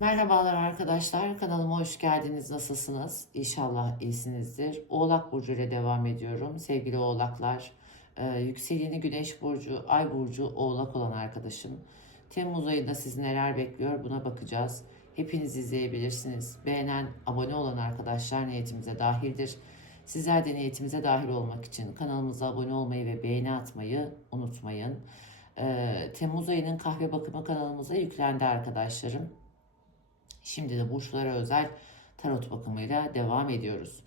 Merhabalar arkadaşlar, kanalıma hoş geldiniz. Nasılsınız? İnşallah iyisinizdir. Oğlak Burcu ile devam ediyorum. Sevgili Oğlaklar, e, yükseleni Güneş Burcu, Ay Burcu, Oğlak olan arkadaşım. Temmuz ayında sizi neler bekliyor buna bakacağız. Hepiniz izleyebilirsiniz. Beğenen, abone olan arkadaşlar niyetimize dahildir. Sizler de niyetimize dahil olmak için kanalımıza abone olmayı ve beğeni atmayı unutmayın. E, Temmuz ayının kahve bakımı kanalımıza yüklendi arkadaşlarım. Şimdi de burçlara özel tarot bakımıyla devam ediyoruz.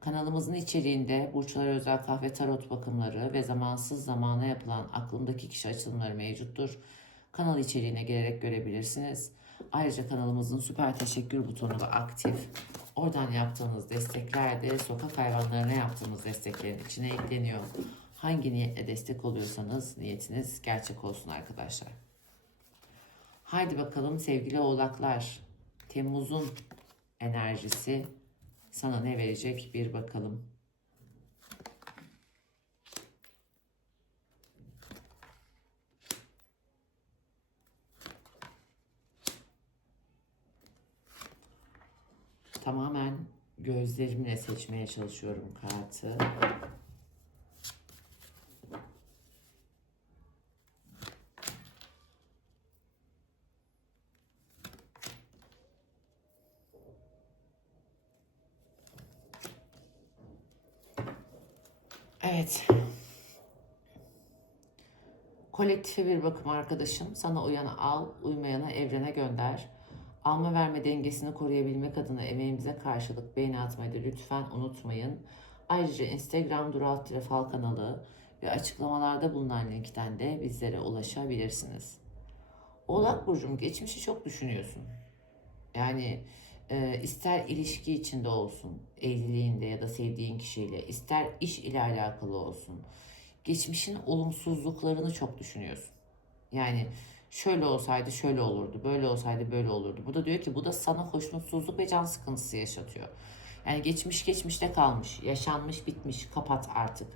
Kanalımızın içeriğinde burçlara özel kahve tarot bakımları ve zamansız zamana yapılan aklımdaki kişi açılımları mevcuttur. Kanal içeriğine gelerek görebilirsiniz. Ayrıca kanalımızın süper teşekkür butonu da aktif. Oradan yaptığınız destekler de sokak hayvanlarına yaptığımız desteklerin içine ekleniyor. Hangi niyetle destek oluyorsanız niyetiniz gerçek olsun arkadaşlar. Haydi bakalım sevgili oğlaklar. Temmuz'un enerjisi sana ne verecek bir bakalım. Tamamen gözlerimle seçmeye çalışıyorum kartı. Evet. Kolektife bir bakım arkadaşım. Sana uyanı al, uymayanı evrene gönder. Alma verme dengesini koruyabilmek adına emeğimize karşılık beğeni atmayı da lütfen unutmayın. Ayrıca Instagram Dural Fal kanalı ve açıklamalarda bulunan linkten de bizlere ulaşabilirsiniz. Oğlak Burcu'm geçmişi çok düşünüyorsun. Yani e, ister ilişki içinde olsun, evliliğinde ya da sevdiğin kişiyle, ister iş ile alakalı olsun. Geçmişin olumsuzluklarını çok düşünüyorsun. Yani şöyle olsaydı şöyle olurdu, böyle olsaydı böyle olurdu. Bu da diyor ki bu da sana hoşnutsuzluk ve can sıkıntısı yaşatıyor. Yani geçmiş geçmişte kalmış, yaşanmış bitmiş, kapat artık.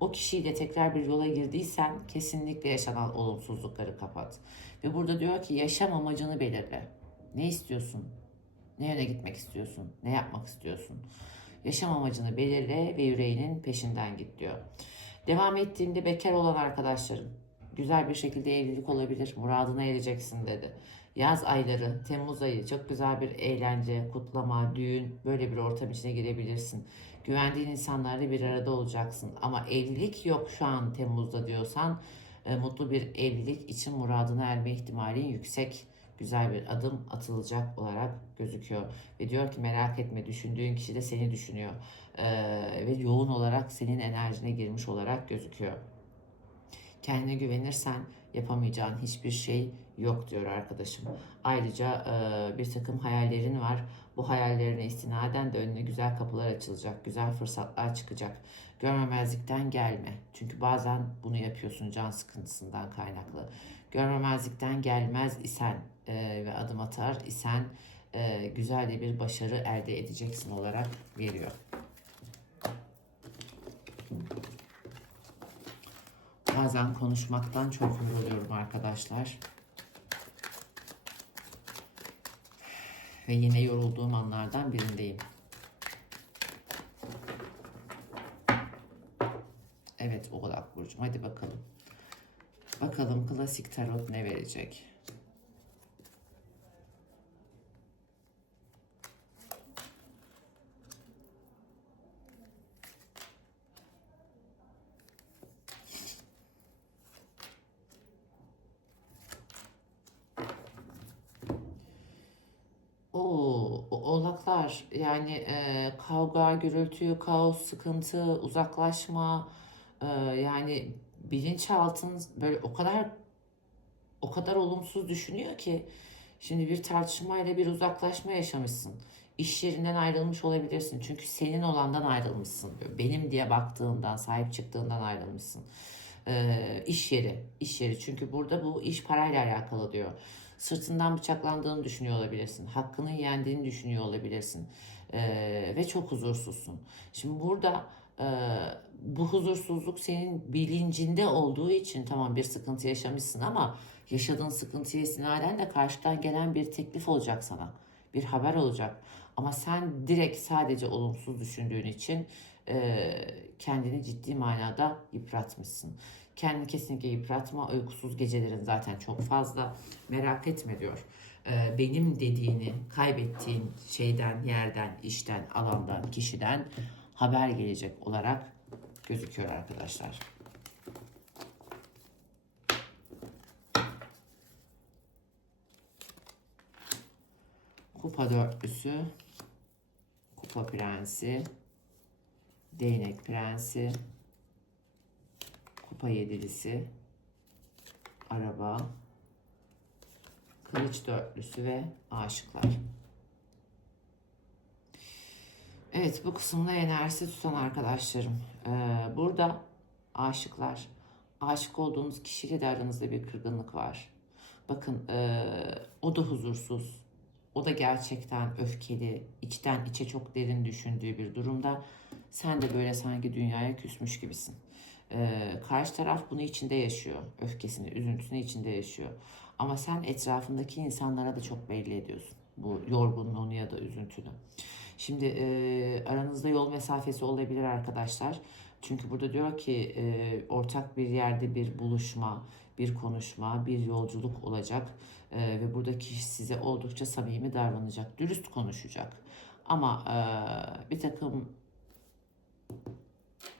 O kişiyle tekrar bir yola girdiysen kesinlikle yaşanan olumsuzlukları kapat. Ve burada diyor ki yaşam amacını belirle. Ne istiyorsun? Ne yöne gitmek istiyorsun? Ne yapmak istiyorsun? Yaşam amacını belirle ve yüreğinin peşinden git diyor. Devam ettiğimde bekar olan arkadaşlarım güzel bir şekilde evlilik olabilir. Muradına ereceksin dedi. Yaz ayları, Temmuz ayı çok güzel bir eğlence, kutlama, düğün böyle bir ortam içine girebilirsin. Güvendiğin insanlarla bir arada olacaksın. Ama evlilik yok şu an Temmuz'da diyorsan e, mutlu bir evlilik için muradına erme ihtimalin yüksek güzel bir adım atılacak olarak gözüküyor. Ve diyor ki merak etme düşündüğün kişi de seni düşünüyor. Ee, ve yoğun olarak senin enerjine girmiş olarak gözüküyor. Kendine güvenirsen yapamayacağın hiçbir şey yok diyor arkadaşım. Ayrıca e, bir takım hayallerin var. Bu hayallerine istinaden de önüne güzel kapılar açılacak, güzel fırsatlar çıkacak. Görmemezlikten gelme. Çünkü bazen bunu yapıyorsun can sıkıntısından kaynaklı. Görmemezlikten gelmez isen e, ve adım atar isen e, güzel de bir başarı elde edeceksin olarak veriyor. Bazen konuşmaktan çok yoruluyorum arkadaşlar. Ve yine yorulduğum anlardan birindeyim. Evet Oğlak Burcu. Hadi bakalım. Bakalım klasik tarot ne verecek? Oğlaklar yani e, kavga, gürültü, kaos, sıkıntı, uzaklaşma e, yani bilinçaltın böyle o kadar o kadar olumsuz düşünüyor ki şimdi bir tartışmayla bir uzaklaşma yaşamışsın. İş yerinden ayrılmış olabilirsin. Çünkü senin olandan ayrılmışsın. Benim diye baktığından, sahip çıktığından ayrılmışsın. Ee, iş yeri, iş yeri. Çünkü burada bu iş parayla alakalı diyor. Sırtından bıçaklandığını düşünüyor olabilirsin. Hakkını yendiğini düşünüyor olabilirsin. Ee, ve çok huzursuzsun. Şimdi burada Ee, bu huzursuzluk senin bilincinde olduğu için tamam bir sıkıntı yaşamışsın ama yaşadığın sıkıntıya istinaden de karşıdan gelen bir teklif olacak sana. Bir haber olacak. Ama sen direkt sadece olumsuz düşündüğün için e, kendini ciddi manada yıpratmışsın. Kendini kesinlikle yıpratma. Uykusuz gecelerin zaten çok fazla. Merak etme diyor. E, benim dediğini kaybettiğin şeyden, yerden, işten, alandan, kişiden haber gelecek olarak gözüküyor arkadaşlar. Kupa dörtlüsü, kupa prensi, değnek prensi, kupa yedilisi, araba, kılıç dörtlüsü ve aşıklar. Evet bu kısımda enerjisi tutan arkadaşlarım. Ee, burada aşıklar. Aşık olduğunuz kişiyle de aranızda bir kırgınlık var. Bakın ee, o da huzursuz. O da gerçekten öfkeli, içten içe çok derin düşündüğü bir durumda. Sen de böyle sanki dünyaya küsmüş gibisin. Ee, karşı taraf bunu içinde yaşıyor. Öfkesini, üzüntüsünü içinde yaşıyor. Ama sen etrafındaki insanlara da çok belli ediyorsun. Bu yorgunluğunu ya da üzüntünü. Şimdi e, aranızda yol mesafesi olabilir arkadaşlar. Çünkü burada diyor ki e, ortak bir yerde bir buluşma, bir konuşma, bir yolculuk olacak. E, ve buradaki kişi size oldukça samimi davranacak, dürüst konuşacak. Ama e, bir takım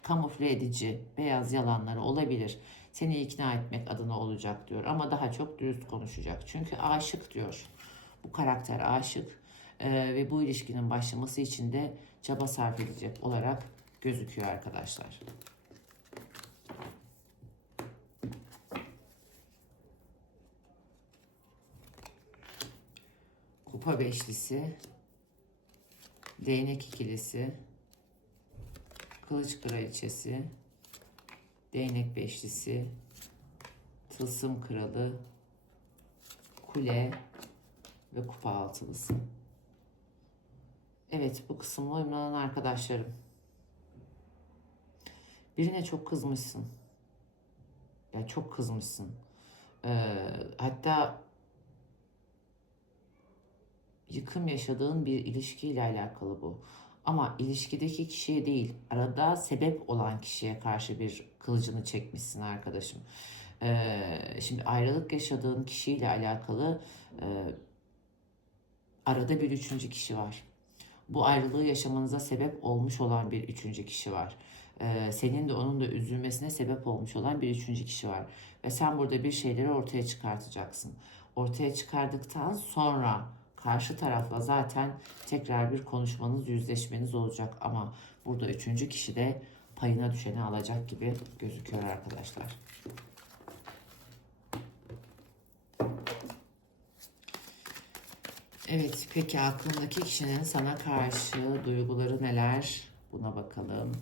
kamufle edici, beyaz yalanları olabilir. Seni ikna etmek adına olacak diyor ama daha çok dürüst konuşacak. Çünkü aşık diyor. Bu karakter aşık Ee, ve bu ilişkinin başlaması için de çaba sarf edecek olarak gözüküyor arkadaşlar. Kupa beşlisi, değnek ikilisi, kılıç kraliçesi, değnek beşlisi, tılsım kralı, kule ve kupa altılısı. Evet bu kısımla uyumlanan arkadaşlarım. Birine çok kızmışsın. Ya çok kızmışsın. Ee, hatta yıkım yaşadığın bir ilişkiyle alakalı bu. Ama ilişkideki kişiye değil, arada sebep olan kişiye karşı bir kılıcını çekmişsin arkadaşım. Ee, şimdi ayrılık yaşadığın kişiyle alakalı e, arada bir üçüncü kişi var. Bu ayrılığı yaşamanıza sebep olmuş olan bir üçüncü kişi var. Ee, senin de onun da üzülmesine sebep olmuş olan bir üçüncü kişi var. Ve sen burada bir şeyleri ortaya çıkartacaksın. Ortaya çıkardıktan sonra karşı tarafla zaten tekrar bir konuşmanız, yüzleşmeniz olacak. Ama burada üçüncü kişi de payına düşeni alacak gibi gözüküyor arkadaşlar. Evet, peki aklındaki kişinin sana karşı duyguları neler? Buna bakalım.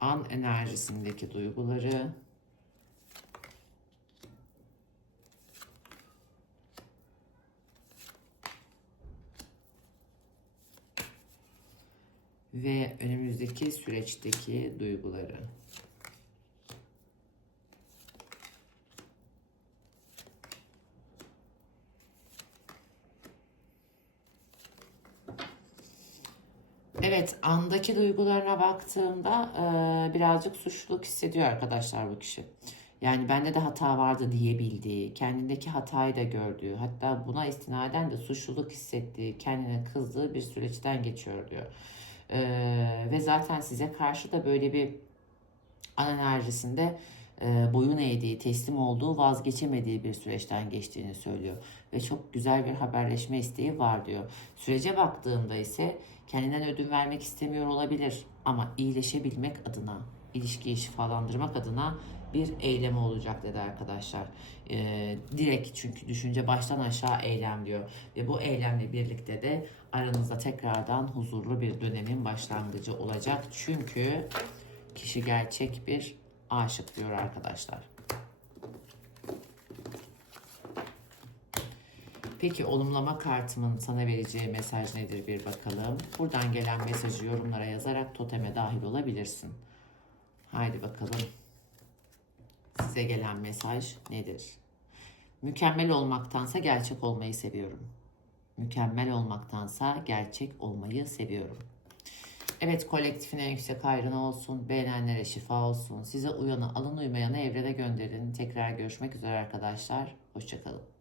An enerjisindeki duyguları. Ve önümüzdeki süreçteki duyguları. Evet, andaki duygularına baktığımda e, birazcık suçluluk hissediyor arkadaşlar bu kişi. Yani bende de hata vardı diyebildiği, kendindeki hatayı da gördüğü, hatta buna istinaden de suçluluk hissettiği, kendine kızdığı bir süreçten geçiyor diyor. E, ve zaten size karşı da böyle bir an enerjisinde e, boyun eğdiği, teslim olduğu, vazgeçemediği bir süreçten geçtiğini söylüyor. Ve çok güzel bir haberleşme isteği var diyor. Sürece baktığımda ise kendinden ödün vermek istemiyor olabilir ama iyileşebilmek adına, ilişkiyi şifalandırmak adına bir eylemi olacak dedi arkadaşlar. Ee, direkt çünkü düşünce baştan aşağı eylem diyor. Ve bu eylemle birlikte de aranızda tekrardan huzurlu bir dönemin başlangıcı olacak. Çünkü kişi gerçek bir aşık diyor arkadaşlar. Peki olumlama kartımın sana vereceği mesaj nedir bir bakalım. Buradan gelen mesajı yorumlara yazarak toteme dahil olabilirsin. Haydi bakalım. Size gelen mesaj nedir? Mükemmel olmaktansa gerçek olmayı seviyorum. Mükemmel olmaktansa gerçek olmayı seviyorum. Evet kolektifin en yüksek hayrına olsun. Beğenenlere şifa olsun. Size uyanı alın uymayanı evrene gönderin. Tekrar görüşmek üzere arkadaşlar. Hoşçakalın.